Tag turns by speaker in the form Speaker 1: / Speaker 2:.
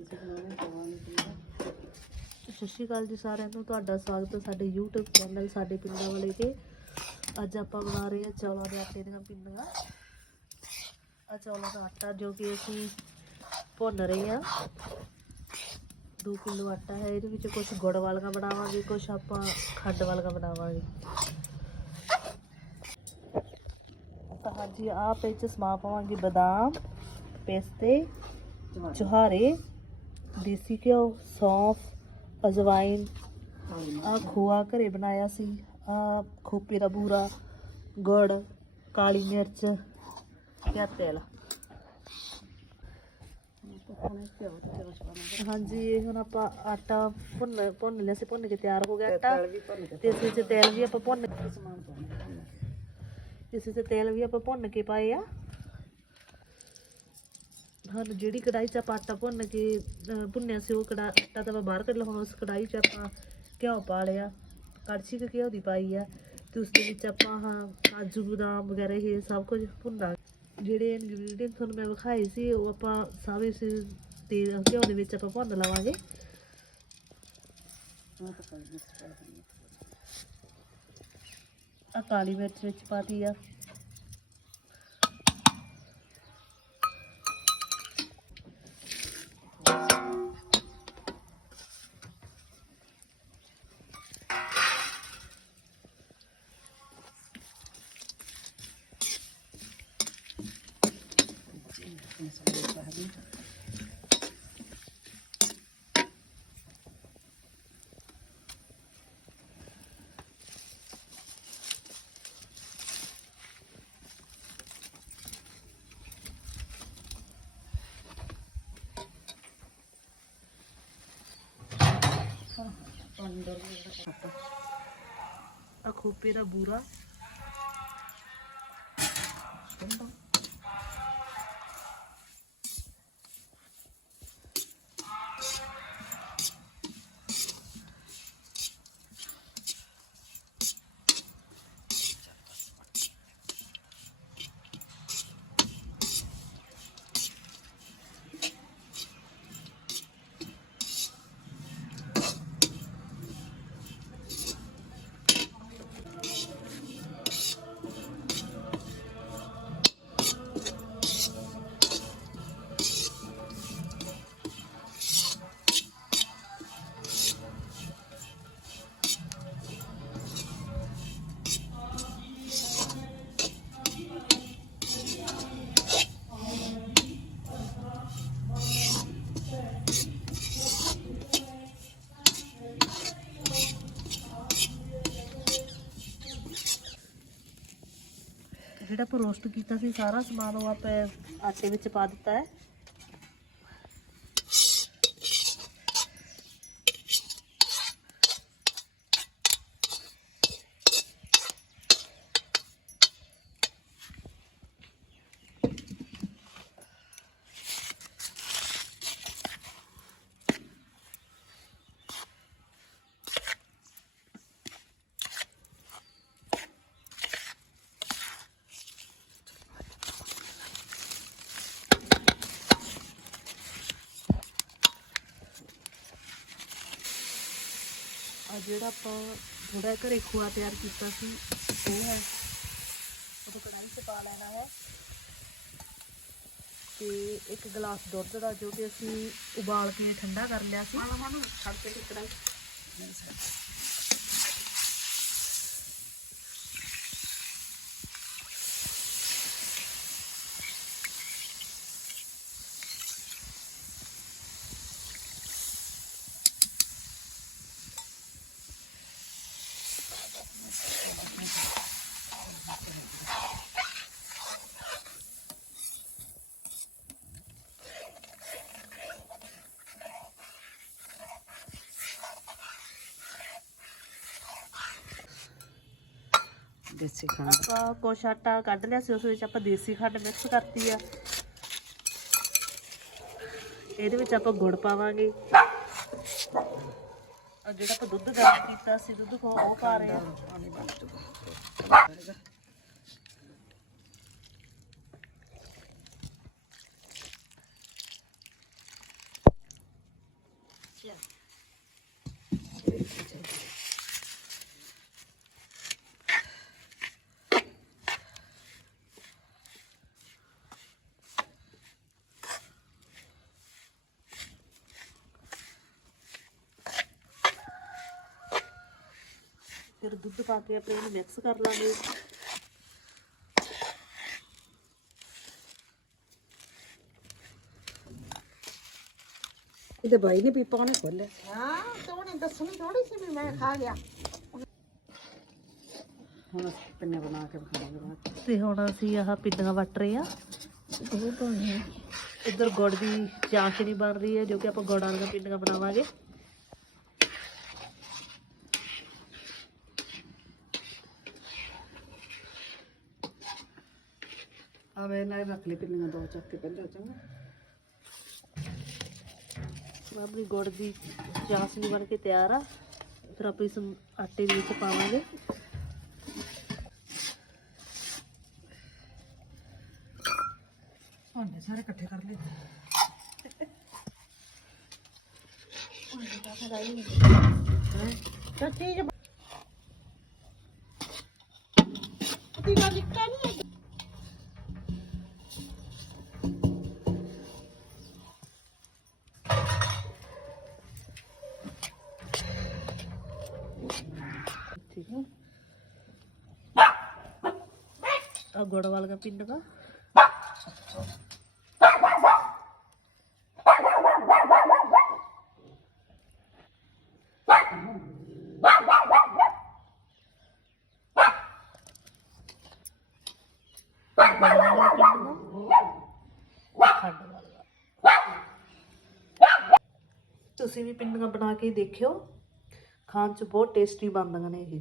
Speaker 1: ਸਤਿ ਸ਼੍ਰੀ ਅਕਾਲ ਜੀ ਸਾਰਿਆਂ ਨੂੰ। ਤੁਹਾਡਾ ਸਵਾਗਤ ਹੈ ਸਾਡੇ YouTube ਚੈਨਲ ਸਾਡੇ ਪਿੰਡਾਂ ਵਾਲੇ ਤੇ। ਅੱਜ ਆਪਾਂ ਬਣਾ ਰਹੇ ਹਾਂ ਚੌਲਾਂ ਦੇ ਆਟੇ ਦੀਆਂ ਪਿੰਡੀਆਂ ਆ ਚੌਲਾਂ ਦਾ ਆਟਾ ਜੋ ਕਿ ਅਸੀਂ ਭੁੰਨ ਰਹੇ ਹਾਂ। 2 ਕਿਲੋ ਆਟਾ ਹੈ। ਇਹਦੇ ਵਿੱਚ ਕੁਝ ਗੁੜ ਵਾਲੀਆਂ ਬਣਾਵਾਂਗੇ ਕੁਝ ਆਪਾਂ ਖੰਡ ਵਾਲੀਆਂ ਬਣਾਵਾਂਗੇ। ਤਾਂ ਹਾਂਜੀ, ਆਪ ਇਹ 'ਚ ਸਮਾ ਪਾਵਾਂਗੇ ਬਦਾਮ, ਪਿਸਤੇ ਚੁਹਾਰੇ ਦੇਸੀ ਘਿਓ ਸੌਂਫ ਅਜਵਾਇਨ ਆ ਖੋਆ ਘਰੇ ਬਣਾਇਆ ਸੀ। ਆ ਖੋਪੇ ਦਾ ਬੂਰਾ ਗੁੜ ਕਾਲੀ ਮਿਰਚ ਤੇ ਤੇਲ। ਹਾਂਜੀ ਇਹ ਹੁਣ ਆਪਾਂ ਆਟਾ ਭੁੰਨ ਭੁੰਨ ਲਿਆ ਸੀ ਭੁੰਨ ਕੇ ਤਿਆਰ ਹੋ ਗਿਆ ਆਟਾ। ਤੇ ਇਸ ਵਿੱਚ ਤੇਲ ਵੀ ਆਪਾਂ ਭੁੰਨ ਇਸ ਵਿੱਚ ਤੇਲ ਵੀ ਆਪਾਂ ਭੁੰਨ ਕੇ ਪਾਏ ਆ। ਸਾਨੂੰ ਜਿਹੜੀ ਕੜਾਈ 'ਚ ਆਪਾਂ ਆਟਾ ਭੁੰਨ ਕੇ ਭੁੰਨਿਆ ਸੀ, ਉਹ ਕੜਾ, ਆਟਾ ਤਾਂ ਆਪਾਂ ਬਾਹਰ ਕੱਢ ਲਿਆ ਹੁਣ ਉਸ ਕੜਾਈ 'ਚ ਆਪਾਂ ਘਿਓ ਪਾ ਲਿਆ, ਕੜਛੀ ਕੁ ਘਿਓ ਦੀ ਪਾਈ ਆ, ਤੇ ਉਸ ਦੇ ਵਿੱਚ ਆਪਾਂ ਹਾਂ ਕਾਜੂ ਬਦਾਮ ਵਗੈਰਾ ਇਹ ਸਭ ਕੁਝ ਭੁੰਨਾ ਜਿਹੜੇ ਇਨਗਰੀਡੀਅੰਟ ਤੁਹਾਨੂੰ ਮੈਂ ਵਿਖਾਏ ਸੀ, ਉਹ ਆਪਾਂ ਸਾਰੇ ਇਸ ਤੇਲ ਘਿਓ ਦੇ ਵਿੱਚ ਆਪਾਂ ਭੁੰਨ ਲਵਾਂਗੇ। ਆ ਕਾਲੀ ਮਿਰਚ ਵਿੱਚ ਪਾਤੀ ਆ। ਆ ਖੋਪੇ ਦਾ ਬੂਰਾ। ਜਿਹੜਾ ਆਪਾਂ ਰੋਸਟ ਕੀਤਾ ਸੀ ਸਾਰਾ ਸਮਾਨ ਉਹ ਆਪਾਂ ਆਟੇ ਵਿੱਚ ਪਾ ਦਿੱਤਾ ਹੈ। ਜਿਹੜਾ ਆਪਾਂ ਥੋੜਾ ਘਰੇ ਖੋਆ ਤਿਆਰ ਕੀਤਾ ਸੀ, ਉਹ ਹੈ। ਉਹ ਕੜਾਈ 'ਚ ਪਾ ਲੈਣਾ ਹੈ। ਤੇ ਇੱਕ ਗਲਾਸ ਦੁੱਧ ਦਾ, ਜੋ ਕਿ ਅਸੀਂ ਉਬਾਲ ਕੇ ਠੰਡਾ ਕਰ ਲਿਆ ਸੀ। ਛੱਡ ਕੇ ਕੜਾਈ
Speaker 2: ਦੇਸੀ ਖੰਡ।
Speaker 1: ਆਪਾਂ ਕੁਛ ਆਟਾ ਕੱਢ ਲਿਆ ਸੀ, ਉਸ ਵਿੱਚ ਆਪਾਂ ਦੇਸੀ ਖੰਡ ਮਿਕਸ ਕਰਤੀ ਆ। ਇਹਦੇ ਵਿੱਚ ਆਪਾਂ ਗੁੜ ਪਾਵਾਂਗੇ। ਔਰ ਜਿਹੜਾ ਆਪਾਂ ਦੁੱਧ ਗਰਮ ਕੀਤਾ ਸੀ, ਦੁੱਧ ਕੋ ਉਹ ਪਾ ਰਹੇ ਹਾਂ
Speaker 2: ਪਾਣੀ ਬਣ ਚੁੱਕਾ Yeah.
Speaker 1: ਫਿਰ ਦੁੱਧ ਪਾ ਕੇ ਆਪਣੇ ਇਹਨੂੰ ਮਿਕਸ ਕਰ ਲਾਂਗੇ।
Speaker 2: ਇਹਦੇ ਬਾਈ ਨੇ ਪੀਪਾ ਉਹਨੇ ਖੋਲਿਆ
Speaker 3: ਹਾਂ ਤੇ ਉਹਨੇ ਦੱਸਣੀ ਥੋੜੀ ਸੀ ਵੀ ਮੈਂ ਖਾ ਗਿਆ।
Speaker 2: ਹੁਣ ਅਸੀਂ ਪਿੰਨੇ ਬਣਾ ਕੇ ਖਾਵਾਂਗੇ ਬਾਅਦ।
Speaker 1: ਤੇ ਹੁਣ ਅਸੀਂ ਆਹ ਪਿੰਡੀਆਂ ਵੱਟ ਰਹੇ ਆ ਇੱਧਰ ਗੁੜ ਦੀ ਚਾਸ਼ਨੀ ਬਣ ਰਹੀ ਹੈ ਜੋ ਕਿ ਆਪਾਂ ਗੁੜ ਵਾਲੀਆਂ ਪਿੰਡੀਆਂ ਬਣਾਵਾਂਗੇ।
Speaker 2: ਆ ਵੇ ਨਾਲ ਰੱਖ ਲਈ ਪਿੰਨੀਆਂ ਦੋ ਚੱਕ ਕੇ ਪਹਿਲਾਂ ਚੰਗਾ।
Speaker 1: ਆਪਣੀ ਗੁੜ ਦੀ ਚਾਸ਼ਨੀ ਬਣ ਕੇ ਤਿਆਰ ਆ। ਫਿਰ ਆਪਾਂ ਇਸ ਆਟੇ ਦੇ ਵਿੱਚ ਪਾਵਾਂਗੇ।
Speaker 2: ਭਾਂਡੇ ਸਾਰੇ ਇਕੱਠੇ ਕਰ ਲਏ।
Speaker 3: ਤੇ ਚੀਜ਼ ਤੀ ਦਾ
Speaker 1: ਠੀਕ ਹੈ ਆ ਗੁੜ ਵਾਲੀਆਂ ਪਿੰਡੀਆਂ ਗੁੜ ਤੁਸੀਂ ਵੀ ਪਿੰਡਾਂ ਬਣਾ ਕੇ ਦੇਖਿਓ। ਖਾਣ ਚ ਬਹੁਤ ਟੇਸਟੀ ਬਣਦੀਆਂ ਨੇ ਇਹ।